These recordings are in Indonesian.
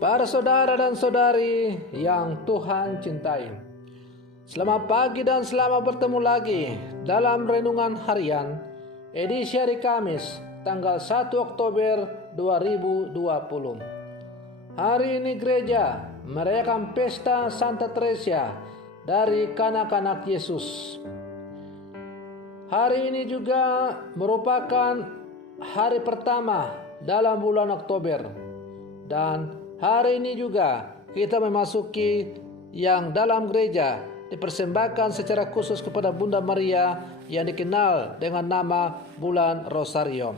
Para saudara dan saudari yang Tuhan cintai, selamat pagi dan selamat bertemu lagi dalam Renungan Harian edisi hari Kamis tanggal 1 Oktober 2020. Hari ini gereja merayakan pesta Santa Teresia dari kanak-kanak Yesus. Hari ini juga merupakan hari pertama dalam bulan Oktober, dan hari ini juga kita memasuki yang dalam gereja dipersembahkan secara khusus kepada Bunda Maria yang dikenal dengan nama bulan Rosario.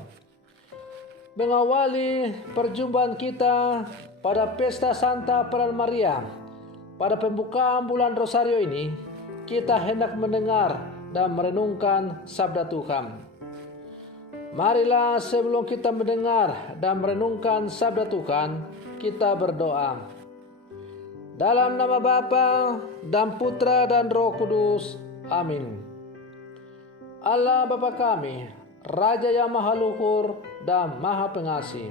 Mengawali perjumpaan kita pada pesta Santa Peran Maria, pada pembukaan bulan Rosario ini, kita hendak mendengar dan merenungkan sabda Tuhan. Marilah sebelum kita mendengar dan merenungkan sabda Tuhan, kita berdoa. Dalam nama Bapa dan Putra dan Roh Kudus. Amin. Allah Bapa kami, Raja yang Maha Luhur dan Maha Pengasih,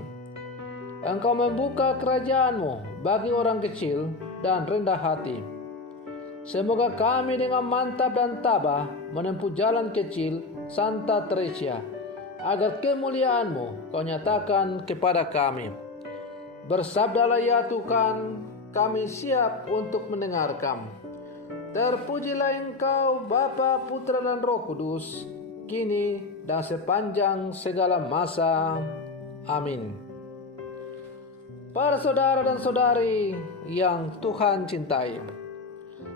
Engkau membuka kerajaan-Mu bagi orang kecil dan rendah hati. Semoga kami dengan mantap dan tabah menempuh jalan kecil Santa Teresia, agar kemuliaan-Mu Kau nyatakan kepada kami. Bersabdalah ya Tuhan, kami siap untuk mendengarkan. Terpujilah Engkau Bapa, Putra dan Roh Kudus, kini dan sepanjang segala masa. Amin. Para saudara dan saudari yang Tuhan cintai,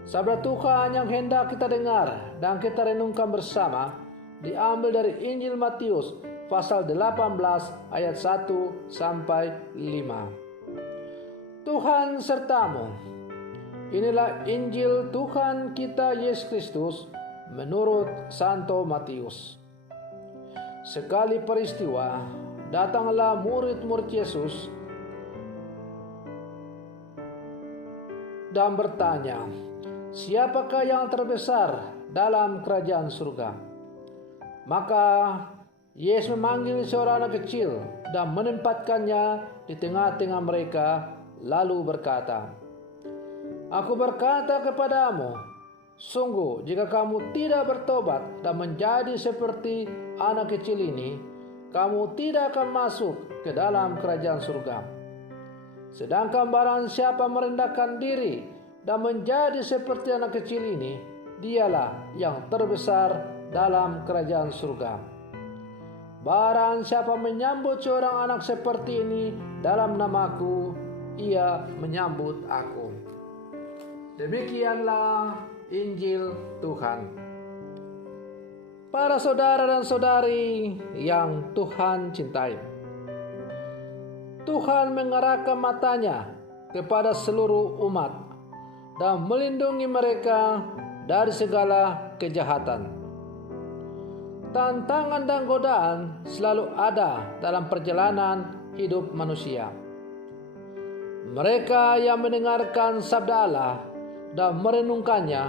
sabda Tuhan yang hendak kita dengar dan kita renungkan bersama diambil dari Injil Matius pasal 18 ayat 1 sampai 5. Tuhan sertamu. Inilah Injil Tuhan kita Yesus Kristus menurut Santo Matius. Sekali peristiwa, datanglah murid-murid Yesus dan bertanya, "Siapakah yang terbesar dalam kerajaan surga?" Maka Yesus memanggil seorang anak kecil dan menempatkannya di tengah-tengah mereka, lalu berkata, "Aku berkata kepadamu, sungguh jika kamu tidak bertobat dan menjadi seperti anak kecil ini, kamu tidak akan masuk ke dalam kerajaan surga. Sedangkan barang siapa merendahkan diri dan menjadi seperti anak kecil ini, dialah yang terbesar dalam kerajaan surga. Barang siapa menyambut seorang anak seperti ini dalam namaku, ia menyambut aku." Demikianlah Injil Tuhan. Para saudara dan saudari yang Tuhan cintai, Tuhan mengarahkan matanya kepada seluruh umat dan melindungi mereka dari segala kejahatan. Tantangan dan godaan selalu ada dalam perjalanan hidup manusia. Mereka yang mendengarkan sabda Allah dan merenungkannya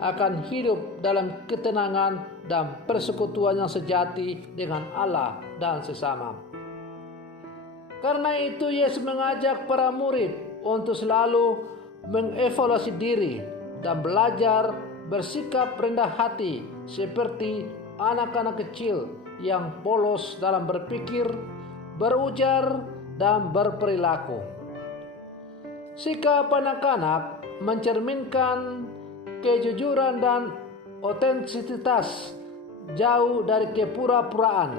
akan hidup dalam ketenangan dan persekutuan yang sejati dengan Allah dan sesama. Karena itu Yesus mengajak para murid untuk selalu mengevaluasi diri dan belajar bersikap rendah hati seperti anak-anak kecil yang polos dalam berpikir, berujar, dan berperilaku. Sikap anak-anak mencerminkan kejujuran dan otentisitas, jauh dari kepura-puraan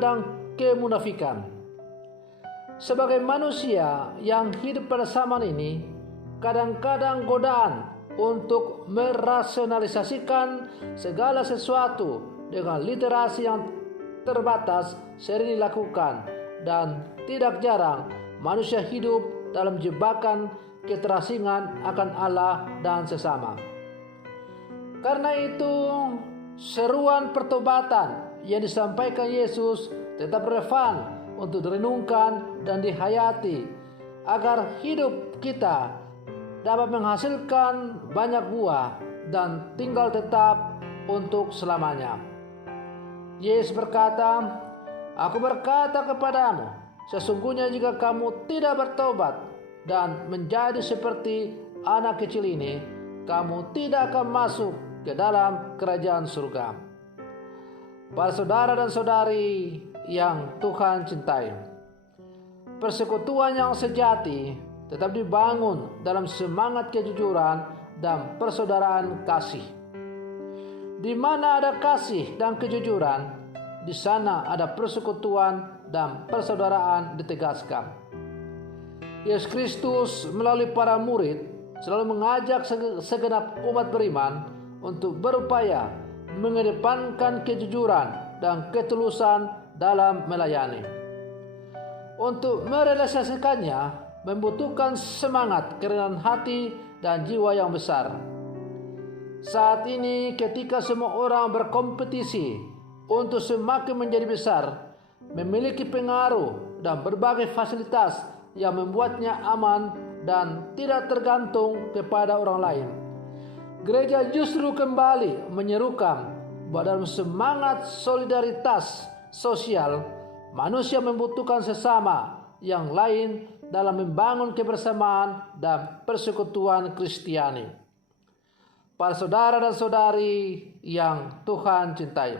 dan kemunafikan. Sebagai manusia yang hidup pada zaman ini, kadang-kadang godaan untuk merasionalisasikan segala sesuatu dengan literasi yang terbatas sering dilakukan, dan tidak jarang manusia hidup dalam jebakan keterasingan akan Allah dan sesama. Karena itu, seruan pertobatan yang disampaikan Yesus tetap relevan untuk direnungkan dan dihayati agar hidup kita dapat menghasilkan banyak buah dan tinggal tetap untuk selamanya. Yesus berkata, Aku berkata kepadamu, sesungguhnya jika kamu tidak bertobat dan menjadi seperti anak kecil ini, kamu tidak akan masuk ke dalam kerajaan surga. Para saudara dan saudari yang Tuhan cintai, persekutuan yang sejati tetap dibangun dalam semangat kejujuran dan persaudaraan kasih. Di mana ada kasih dan kejujuran, di sana ada persekutuan dan persaudaraan ditegaskan. Yesus Kristus melalui para murid selalu mengajak segenap umat beriman untuk berupaya mengedepankan kejujuran dan ketulusan dalam melayani. Untuk merealisasikannya membutuhkan semangat, kerendahan hati, dan jiwa yang besar. Saat ini ketika semua orang berkompetisi untuk semakin menjadi besar, memiliki pengaruh dan berbagai fasilitas yang membuatnya aman dan tidak tergantung kepada orang lain, gereja justru kembali menyerukan bahwa dalam semangat solidaritas sosial, manusia membutuhkan sesama yang lain dalam membangun kebersamaan dan persekutuan Kristiani. Para saudara dan saudari yang Tuhan cintai,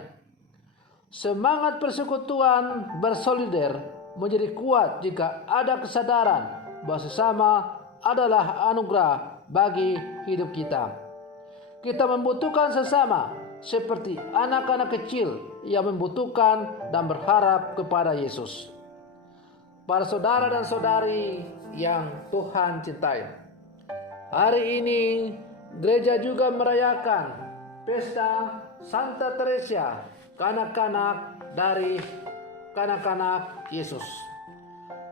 semangat persekutuan bersolider menjadi kuat jika ada kesadaran bahwa sesama adalah anugerah bagi hidup kita. Kita membutuhkan sesama seperti anak-anak kecil yang membutuhkan dan berharap kepada Yesus. Para saudara dan saudari yang Tuhan cintai, hari ini gereja juga merayakan pesta Santa Teresa, kanak-kanak dari kanak-kanak Yesus.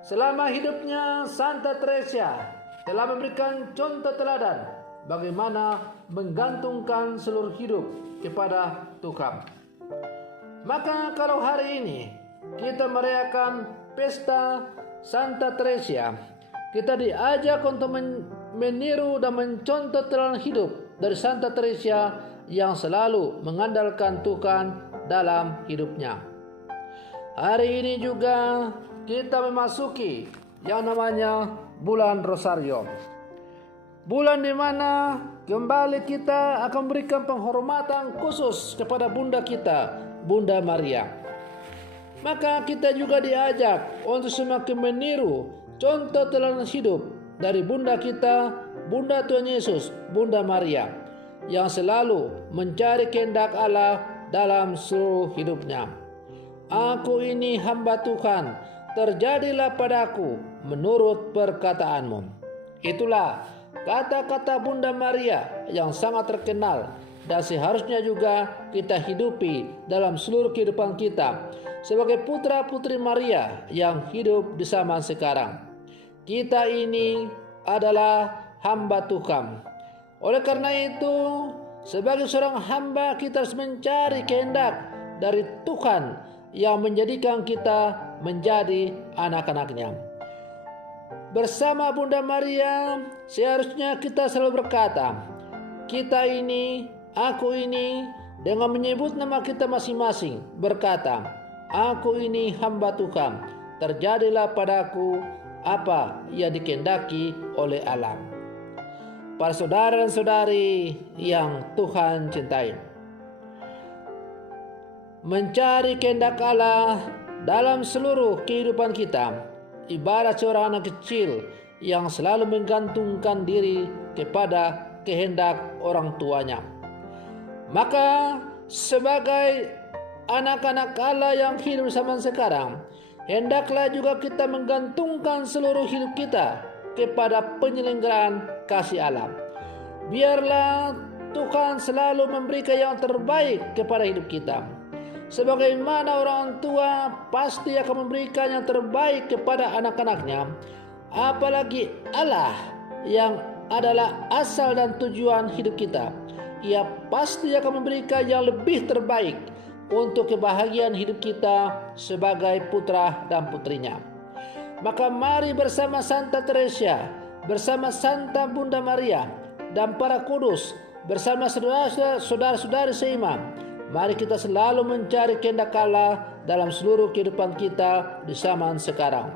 Selama hidupnya, Santa Teresa telah memberikan contoh teladan bagaimana menggantungkan seluruh hidup kepada Tuhan. Maka kalau hari ini kita merayakan pesta Santa Teresa, kita diajak untuk meniru dan mencontoh teladan hidup dari Santa Teresa yang selalu mengandalkan Tuhan dalam hidupnya. Hari ini juga kita memasuki yang namanya bulan Rosario. Bulan di mana kembali kita akan berikan penghormatan khusus kepada Bunda kita, Bunda Maria. Maka kita juga diajak untuk semakin meniru contoh teladan hidup dari Bunda kita, Bunda Tuhan Yesus, Bunda Maria, yang selalu mencari kehendak Allah dalam seluruh hidupnya. Aku ini hamba Tuhan, terjadilah padaku menurut perkataanmu. Itulah kata-kata Bunda Maria yang sangat terkenal dan seharusnya juga kita hidupi dalam seluruh kehidupan kita sebagai putra-putri Maria yang hidup di zaman sekarang. Kita ini adalah hamba Tuhan. Oleh karena itu, sebagai seorang hamba kita harus mencari kehendak dari Tuhan yang menjadikan kita menjadi anak-anaknya. Bersama Bunda Maria, seharusnya kita selalu berkata, kita ini, aku ini, dengan menyebut nama kita masing-masing, berkata, aku ini hamba Tuhan, terjadilah padaku apa yang dikehendaki oleh Allah. Para saudara dan saudari yang Tuhan cintai, mencari kehendak Allah dalam seluruh kehidupan kita ibarat seorang anak kecil yang selalu menggantungkan diri kepada kehendak orang tuanya. Maka sebagai anak-anak Allah yang hidup zaman sekarang, hendaklah juga kita menggantungkan seluruh hidup kita kepada penyelenggaraan kasih Allah. Biarlah Tuhan selalu memberikan yang terbaik kepada hidup kita. Sebagaimana orang tua pasti akan memberikan yang terbaik kepada anak-anaknya, apalagi Allah yang adalah asal dan tujuan hidup kita. Ia pasti akan memberikan yang lebih terbaik untuk kebahagiaan hidup kita sebagai putra dan putrinya. Maka mari bersama Santa Teresa, bersama Santa Bunda Maria dan para kudus, bersama saudara-saudari seiman, Mari kita selalu mencari kehendak Allah dalam seluruh kehidupan kita di zaman sekarang.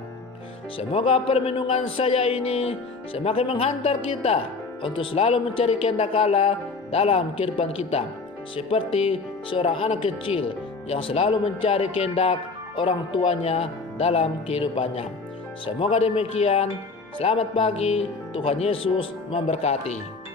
Semoga permenungan saya ini semakin menghantar kita untuk selalu mencari kehendak Allah dalam kehidupan kita, seperti seorang anak kecil yang selalu mencari kehendak orang tuanya dalam kehidupannya. Semoga demikian. Selamat pagi, Tuhan Yesus memberkati.